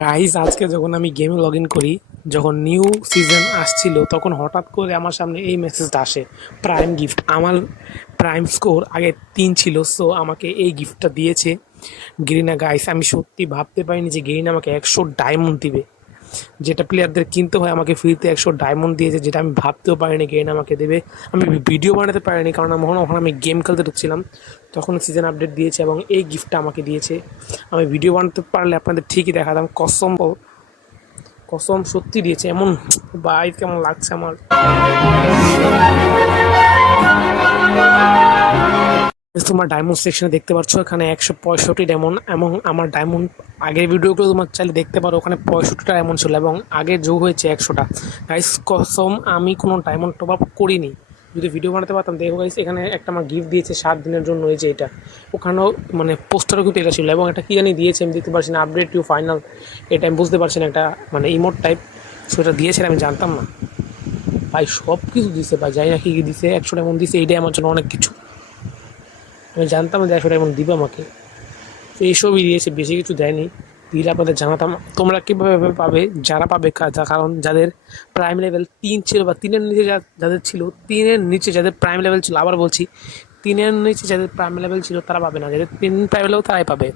Guys আজকে যখন আমি গেমে লগ ইন করি, যখন নিউ সিজন আসছিল তখন হঠাৎ করে আমার সামনে এই মেসেজটা আসে, প্রাইম গিফট। আমার প্রাইম স্কোর আগে 3 ছিল, সো আমাকে এই গিফটটা দিয়েছে গেরিনা। গাইস আমি সত্যি ভাবতে পারিনি যে গেরিনা আমাকে 100 ডায়মন্ড দিবে, যেটা প্লেয়ারদের কিনতে হয়। আমাকে ফ্রিতে 100 ডায়মন্ড দিয়েছে, যেটা আমি ভাবতেও পারিনি গেরিনা আমাকে দেবে। আমি ভিডিও বানাতে পারিনি কারণ ওখানে আমি গেম খেলতে ঢুকছিলাম, তখন সিজন আপডেট দিয়েছে এবং এই গিফটটা আমাকে দিয়েছে। আমি ভিডিও বানাতে পারলে আপনাদের ঠিকই দেখাতাম। কসম কসম সত্যি দিয়েছে এমন। ভাই কেমন লাগছে আমার। তোমার ডায়মন্ড সেকশনে দেখতে পাচ্ছ এখানে 165 ডায়মন্ড, এবং আমার ডায়মন্ড আগের ভিডিওগুলো তোমার চাইলে দেখতে পারো, ওখানে 65টা ডায়মন্ড ছিল এবং আগে যোগ হয়েছে 100টা। গাইস কসম আমি কোনো ডায়মন্ড টপ আপ করিনি। যদি ভিডিও বানাতে পারতাম। দেখো গাইস এখানে একটা আমার গিফট দিয়েছে 7 দিনের জন্য, এই যে এটা। ওখানেও মানে পোস্টারও কিন্তু এটা ছিল, এবং এটা কি জানি দিয়েছে আমি দেখতে পারছি না। আপডেট ইউ ফাইনাল, এটা আমি বুঝতে পারছি না, একটা মানে ইমোট টাইপ। সো এটা দিয়েছে আমি জানতাম না। ভাই সব কিছু দিছে ভাই, যাই না কি কি দিছে, 100 ডায়মন্ড দিছে, এইটাই আমার জন্য অনেক কিছু। আমি জানতাম যে 100 ডায়মন্ড দিবে আমাকে, তো এইসবই দিয়েছে, বেশি কিছু দেয়নি। দিলে আপনাদের জানাতাম। তোমরা কীভাবে পাবে, যারা পাবে কারণ যাদের প্রাইম লেভেল 3 ছিল বা 3-এর নিচে যাদের ছিল, 3-এর নিচে যাদের প্রাইম লেভেল ছিল, আবার বলছি 3-এর নিচে যাদের প্রাইম লেভেল ছিল তারা পাবে না, যাদের 3 প্রাইম লেভেল তারাই পাবে।